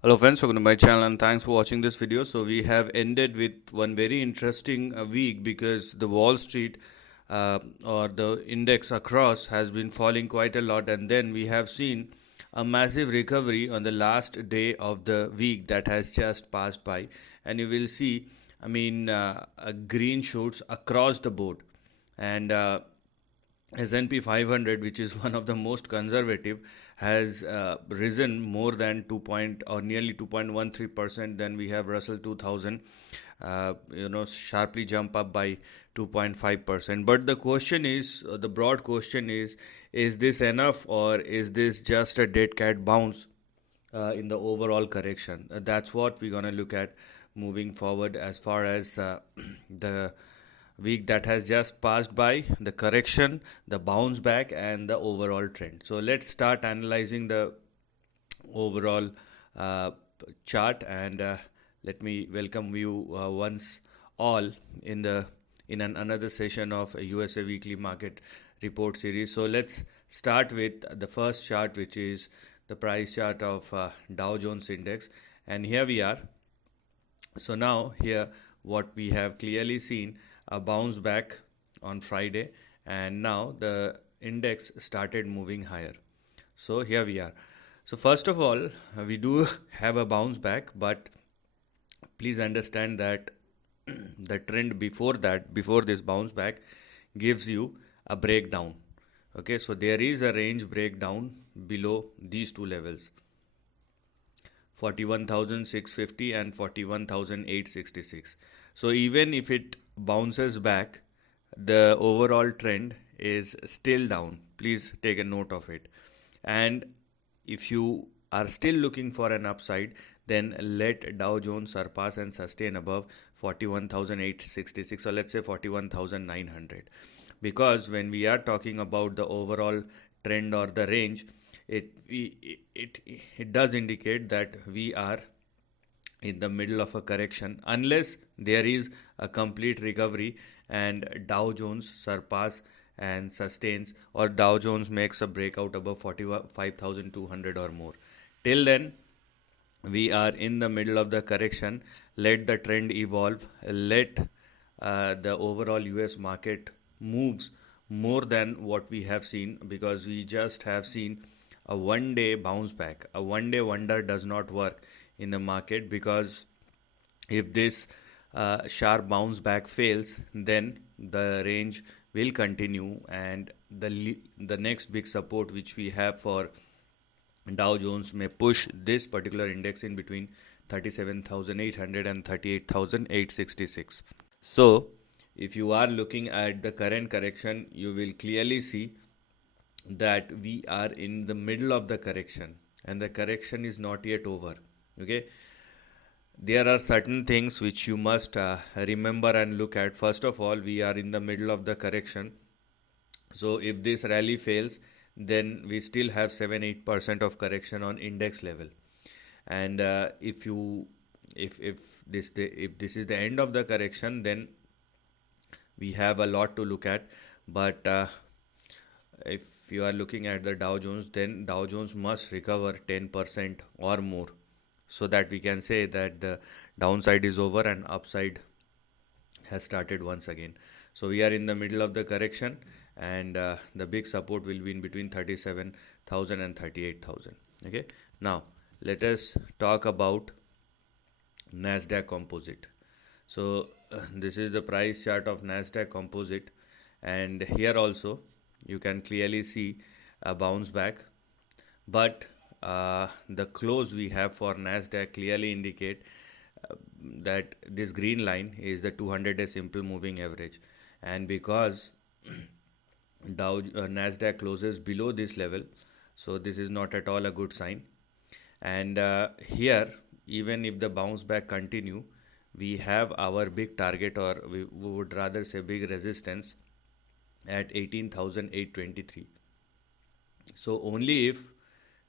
Hello friends, welcome to my channel and thanks for watching this video. So we have ended with one very interesting week because the Wall Street or the index across has been falling quite a lot, and then we have seen a massive recovery on the last day of the week that has just passed by, and you will see green shoots across the board. And S&P 500, which is one of the most conservative, has risen more than 2 point or nearly 2.13%. Then we have Russell 2000, sharply jump up by 2.5%. But the question is, the broad question is this enough or is this just a dead cat bounce in the overall correction? That's what we're gonna look at moving forward as far as the week that has just passed by, the correction, the bounce back, and the overall trend. So let's start analyzing the overall uh, chart, and let me welcome you once all in another session of a USA Weekly Market Report series. So let's start with the first chart, which is the price chart of Dow Jones Index, and here we are. So now here what we have clearly seen, a bounce back on Friday, and now the index started moving higher. So here we are. So first of all, we do have a bounce back, but please understand that the trend before that, before this bounce back, gives you a breakdown. Okay, so there is a range breakdown below these two levels, 41,650 and 41,866. So even if it bounces back, the overall trend is still down. Please take a note of it. And if you are still looking for an upside, then let Dow Jones surpass and sustain above 41,866, or let's say 41,900. Because when we are talking about the overall trend or the range, it does indicate that we are in the middle of a correction, unless there is a complete recovery and Dow Jones surpass and sustains, or Dow Jones makes a breakout above 45,200 or more. Till then, we are in the middle of the correction. Let the trend evolve. Let the overall US market moves more than what we have seen, because we just have seen a one day bounce back. A one day wonder does not work in the market, because if this sharp bounce back fails, then the range will continue, and the next big support which we have for Dow Jones may push this particular index in between 37,800 and 38,866. So, if you are looking at the current correction, you will clearly see that we are in the middle of the correction, and the correction is not yet over. Okay, there are certain things which you must remember and look at. First of all, we are in the middle of the correction. So if this rally fails, then we still have 7-8% of correction on index level. And if this is the end of the correction, then we have a lot to look at. But if you are looking at the Dow Jones, then Dow Jones must recover 10% or more, so that we can say that the downside is over and upside has started once again. So we are in the middle of the correction, and the big support will be in between 37,000 and 38,000. Okay, now let us talk about Nasdaq Composite. So this is the price chart of Nasdaq Composite, and here also you can clearly see a bounce back, but the close we have for Nasdaq clearly indicate that this green line is the 200-day simple moving average, and because Nasdaq closes below this level, so this is not at all a good sign. And here, even if the bounce back continue, we have our big target, or we would rather say big resistance, at 18,823. So only if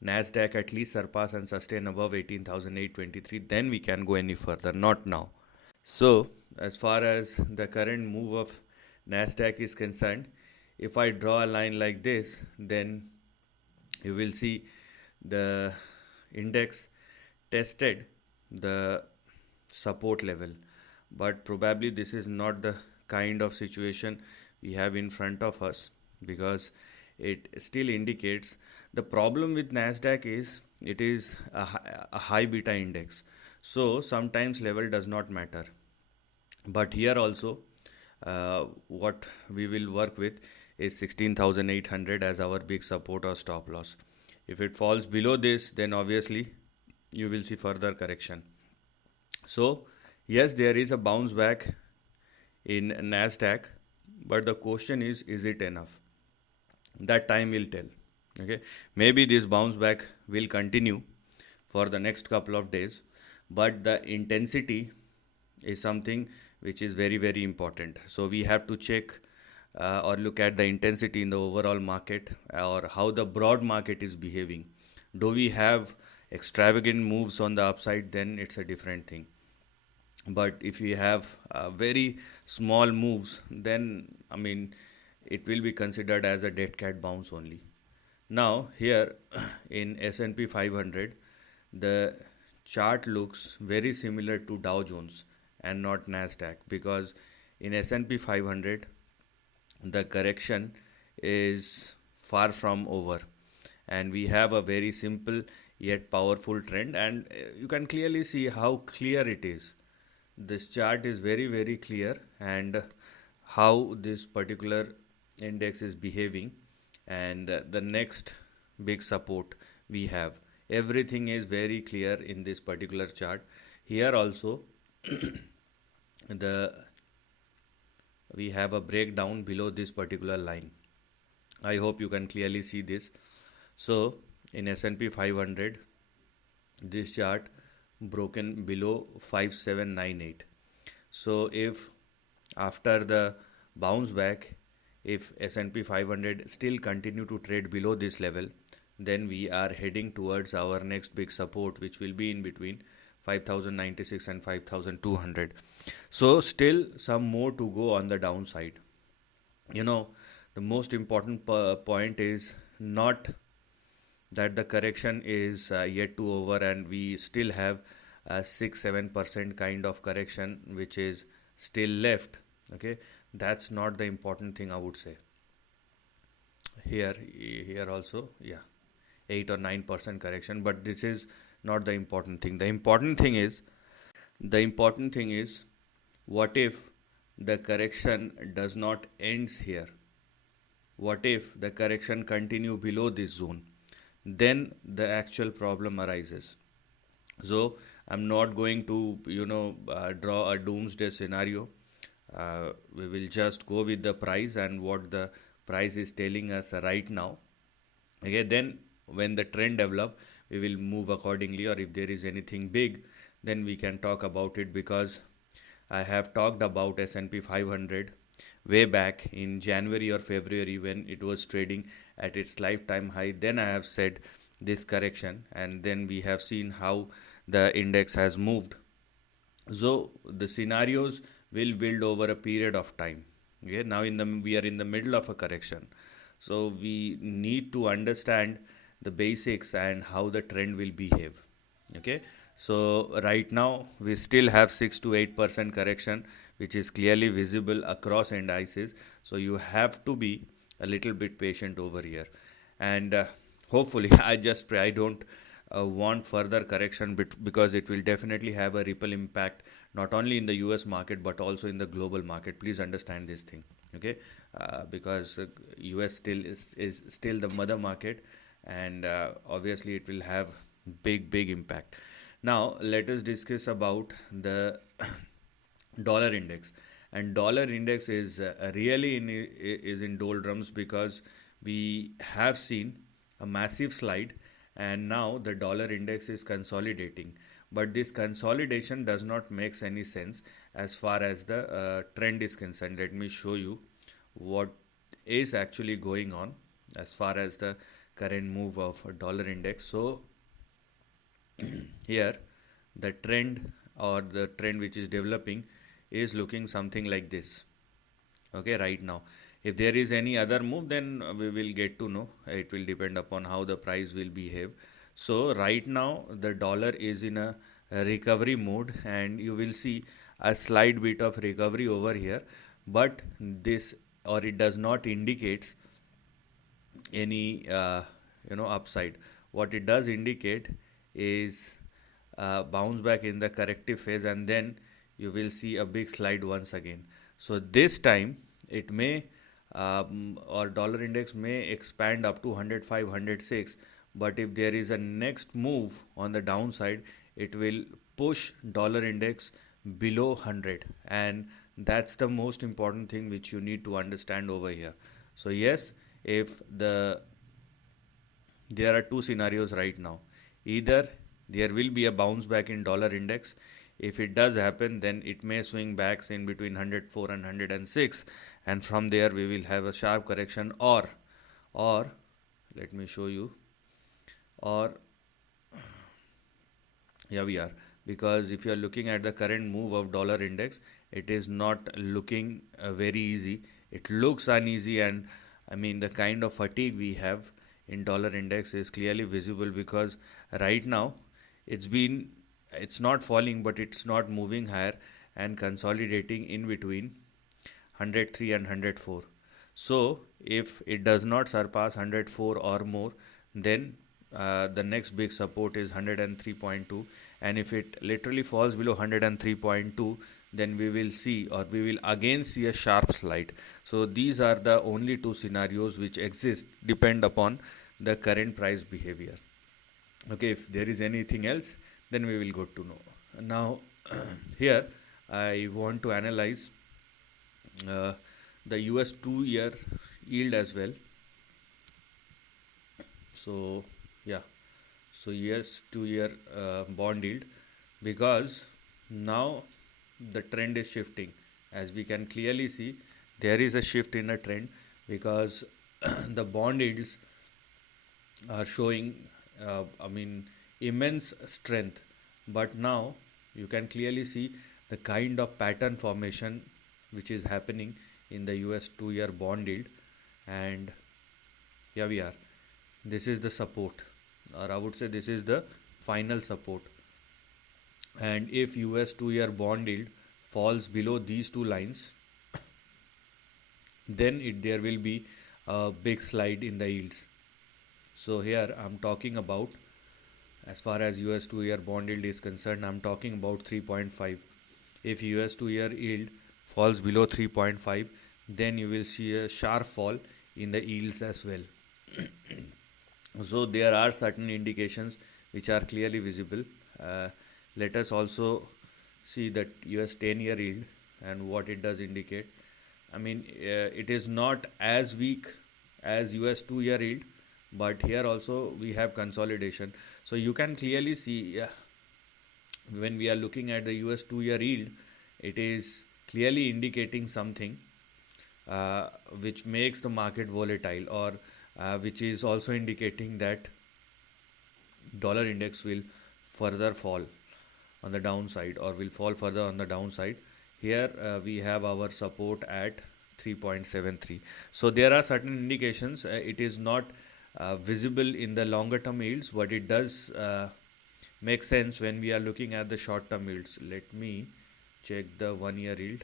Nasdaq at least surpass and sustain above 18,823, then we can go any further, not now. So as far as the current move of Nasdaq is concerned, if I draw a line like this, then you will see the index tested the support level, but probably this is not the kind of situation we have in front of us, because it still indicates the problem with Nasdaq is it is a high beta index, so sometimes level does not matter. But here also, what we will work with is 16,800 as our big support or stop loss. If it falls below this, then obviously you will see further correction. So yes, there is a bounce back in Nasdaq, but the question is it enough? That time will tell. Okay, maybe this bounce back will continue for the next couple of days, but the intensity is something which is very very important. So we have to check or look at the intensity in the overall market, or how the broad market is behaving. Do we have extravagant moves on the upside? Then it's a different thing. But if we have very small moves, then I mean it will be considered as a dead cat bounce only. Now here in S&P 500, the chart looks very similar to Dow Jones and not Nasdaq, because in S&P 500 the correction is far from over, and we have a very simple yet powerful trend, and you can clearly see how clear it is. This chart is very very clear, and how this particular index is behaving, and the next big support we have, everything is very clear in this particular chart. Here also the we have a breakdown below this particular line. I hope you can clearly see this. So in S&P 500, this chart broken below 5798. So if after the bounce back, if S&P 500 still continue to trade below this level, then we are heading towards our next big support, which will be in between 5096 and 5200. So still some more to go on the downside. The most important point is not that the correction is yet to over, and we still have a 6-7% kind of correction which is still left. Okay, that's not the important thing, I would say. Here also, yeah, 8 or 9% correction, but this is not the important thing. The important thing is what if the correction does not ends here? What if the correction continue below this zone? Then the actual problem arises. So I'm not going to draw a doomsday scenario. We will just go with the price and what the price is telling us right now. Okay, then when the trend develop, we will move accordingly, or if there is anything big, then we can talk about it, because I have talked about S&P 500 way back in January or February when it was trading at its lifetime high. Then I have said this correction, and then we have seen how the index has moved. So the scenarios will build over a period of time. Okay, now we are in the middle of a correction, so we need to understand the basics and how the trend will behave. Okay, so right now we still have 6 to 8% correction, which is clearly visible across indices. So you have to be a little bit patient over here, and hopefully I don't want further correction, because it will definitely have a ripple impact not only in the US market but also in the global market. Please understand this thing. Okay, because US is still the mother market, and obviously it will have big impact. Now let us discuss about the dollar index. And dollar index is really is in doldrums, because we have seen a massive slide, and now the dollar index is consolidating, but this consolidation does not make any sense as far as the trend is concerned. Let me show you what is actually going on as far as the current move of dollar index. So here the trend, or the trend which is developing, is looking something like this. Okay, right now if there is any other move, then we will get to know. It will depend upon how the price will behave. So right now the dollar is in a recovery mode, and you will see a slight bit of recovery over here, but this, or it does not indicate any upside. What it does indicate is bounce back in the corrective phase, and then you will see a big slide once again. So this time it may or dollar index may expand up to 105, 106, but if there is a next move on the downside, it will push dollar index below 100, and that's the most important thing which you need to understand over here. So yes, if there are two scenarios right now. Either there will be a bounce back in dollar index. If it does happen, then it may swing back in between 104 and 106, and from there we will have a sharp correction, or let me show you, or yeah, we are, because if you are looking at the current move of dollar index, it is not looking very easy. It looks uneasy, and I mean the kind of fatigue we have in dollar index is clearly visible, because right now it's not falling, but it's not moving higher and consolidating in between 103 and 104. So if it does not surpass 104 or more, then the next big support is 103.2, and if it literally falls below 103.2, then we will see, or we will again see, a sharp slide. So these are the only two scenarios which exist, depend upon the current price behavior. Okay, if there is anything else, then we will go to know. Now here I want to analyze uh, the US 2-year yield as well. So yeah, so yes, 2-year bond yield, because now the trend is shifting. As we can clearly see, there is a shift in the trend, because the bond yields are showing immense strength, but now you can clearly see the kind of pattern formation which is happening in the US 2-year bond yield. And here we are, this is the support, or I would say this is the final support. And if US 2-year bond yield falls below these two lines, then there will be a big slide in the yields. So here I'm talking about, as far as US 2-year bond yield is concerned, I'm talking about 3.5. If US 2-year yield falls below 3.5, then you will see a sharp fall in the yields as well. So there are certain indications which are clearly visible. Let us also see that US 10-year yield and what it does indicate. It is not as weak as US 2-year yield, but here also we have consolidation. So you can clearly see, when we are looking at the US 2-year yield, it is clearly indicating something which makes the market volatile, or which is also indicating that dollar index will further fall on the downside, or will fall further on the downside. Here we have our support at 3.73. So there are certain indications. It is not visible in the longer term yields, but it does make sense when we are looking at the short term yields. Let me check the 1-year yield.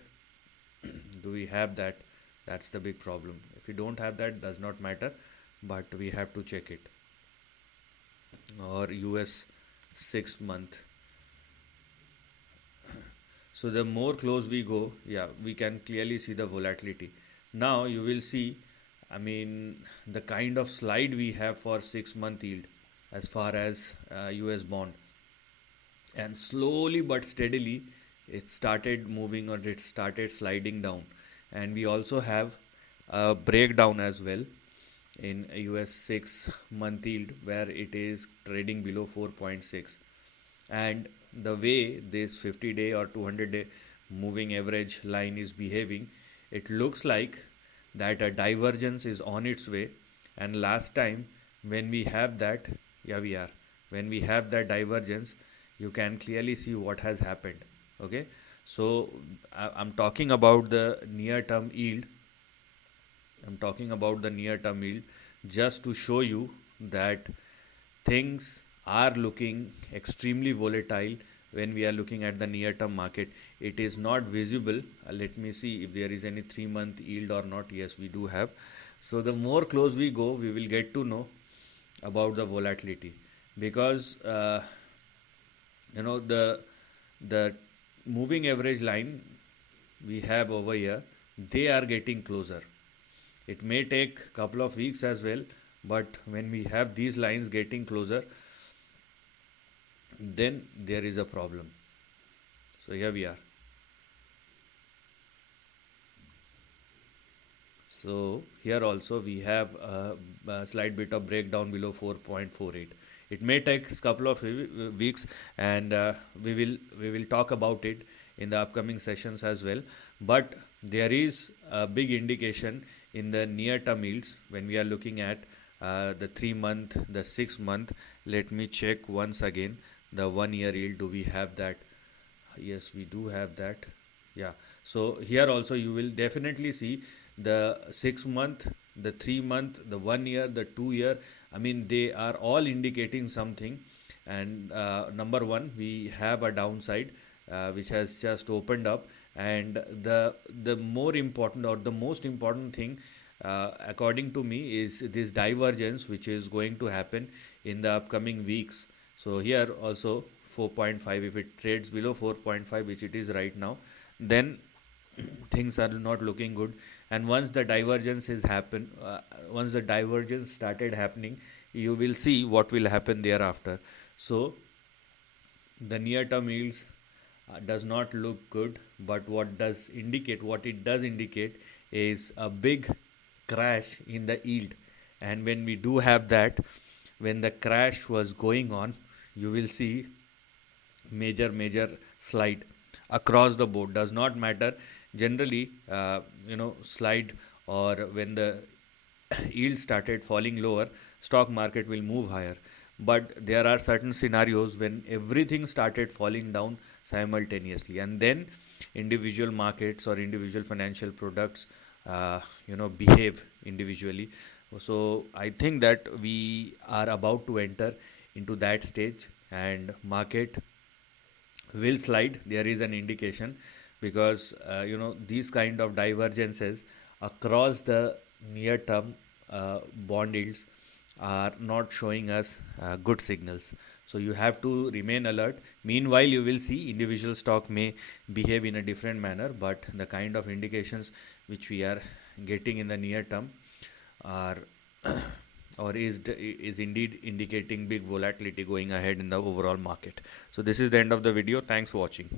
Do we have that? That's the big problem. If we don't have that, does not matter, but we have to check it. Or US 6 month. So the more close we go, yeah, we can clearly see the volatility. Now you will see, the kind of slide we have for 6-month yield as far as US bond, and slowly but steadily it started moving, or it started sliding down. And we also have a breakdown as well in US 6-month yield, where it is trading below 4.6. And the way this 50-day or 200-day moving average line is behaving, it looks like that a divergence is on its way. And last time when we have that, when we have that divergence, you can clearly see what has happened. Okay, so I'm talking about the near term yield. Just to show you that things are looking extremely volatile when we are looking at the near term market. It is not visible. Let me see if there is any 3-month yield or not. Yes, we do have. So the more close we go, we will get to know about the volatility, because the moving average line we have over here, they are getting closer. It may take couple of weeks as well, but when we have these lines getting closer, then there is a problem. So here we are. So here also we have a slight bit of breakdown below 4.48. It may take a couple of weeks, and we will talk about it in the upcoming sessions as well. But there is a big indication in the near term yields when we are looking at the 3-month, the 6-month. Let me check once again the 1-year yield. Do we have that? Yes, we do have that. Yeah. So here also you will definitely see the 6-month, the 3-month, the 1 year, the 2 year. I mean, they are all indicating something. And number one, we have a downside which has just opened up. And the more important, or the most important thing, according to me, is this divergence which is going to happen in the upcoming weeks. So here also 4.5, if it trades below 4.5, which it is right now, then things are not looking good. And once the divergence is happen once the divergence started happening, you will see what will happen thereafter. So the near term yields does not look good, but what it does indicate is a big crash in the yield. And when we do have that, when the crash was going on, you will see major slide across the board. Does not matter. Generally, slide, or when the yield started falling lower, stock market will move higher. But there are certain scenarios when everything started falling down simultaneously, and then individual markets or individual financial products behave individually. So I think that we are about to enter into that stage, and market will slide. There is an indication, because these kind of divergences across the near term bond yields are not showing us good signals. So you have to remain alert. Meanwhile, you will see individual stock may behave in a different manner, but the kind of indications which we are getting in the near term are or is indeed indicating big volatility going ahead in the overall market. So this is the end of the video. Thanks for watching.